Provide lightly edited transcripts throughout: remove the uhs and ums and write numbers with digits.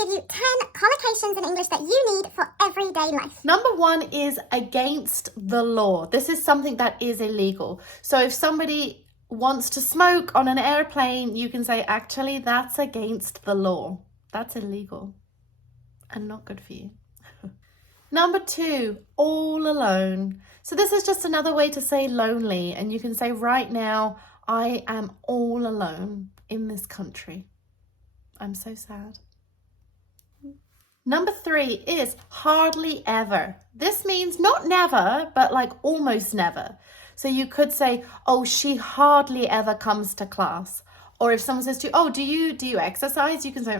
to give you 10 collocations in English that you need for everyday life. Number 1 is against the law. This is something that is illegal. So if somebody wants to smoke on an airplane, you can say, actually, that's against the law. That's illegal and not good for you. Number 2, all alone. So this is just another way to say lonely. And you can say, right now, I am all alone in this country. I'm so sad. Number 3 is hardly ever. This means not never, but like almost never. So you could say, oh, she hardly ever comes to class. Or if someone says to you, oh, do you exercise? You can say,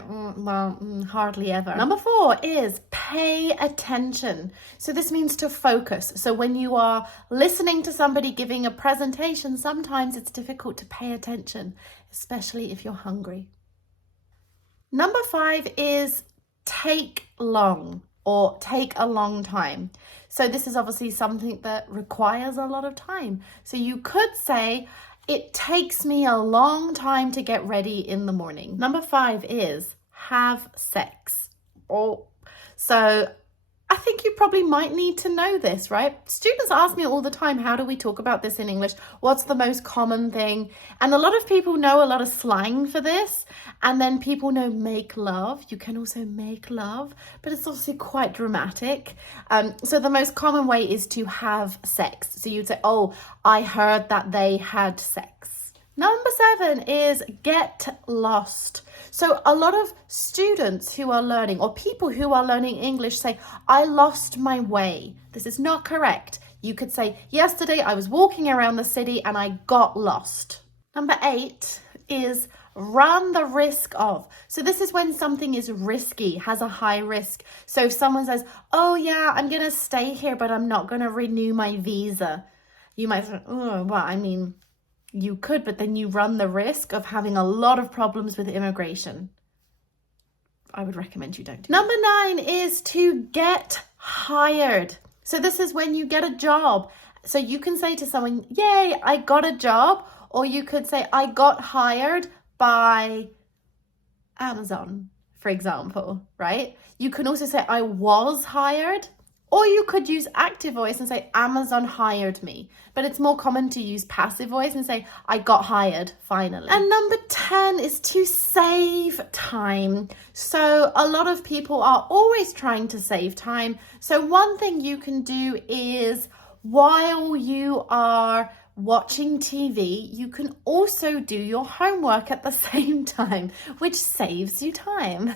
hardly ever. Number 4 is pay attention. So this means to focus. So when you are listening to somebody giving a presentation, sometimes it's difficult to pay attention, especially if you're hungry. Number 5 is take long or take a long time. So this is obviously something that requires a lot of time. So you could say, it takes me a long time to get ready in the morning. Number 5 is have sex. So I think you probably might need to know this, right? Students ask me all the time, how do we talk about this in English? What's the most common thing? And a lot of people know a lot of slang for this. And then people know make love. You can also make love, but it's also quite dramatic. So the most common way is to have sex. So you'd say, oh, I heard that they had sex. Number 7 is get lost. So a lot of students who are learning or people who are learning English say, I lost my way. This is not correct. You could say, yesterday I was walking around the city and I got lost. Number 8 is run the risk of. So this is when something is risky, has a high risk. So if someone says, oh yeah, I'm going to stay here, but I'm not going to renew my visa. You might say, oh, well, I mean, you could, but then you run the risk of having a lot of problems with immigration. I would recommend you don't do that. Number 9 is to get hired. So this is when you get a job. So you can say to someone, yay, I got a job. Or you could say, I got hired by Amazon, for example, right? You can also say, I was hired. Or you could use active voice and say, Amazon hired me. But it's more common to use passive voice and say, I got hired, finally. And number 10 is to save time. So a lot of people are always trying to save time. So one thing you can do is, while you are watching TV, you can also do your homework at the same time, which saves you time.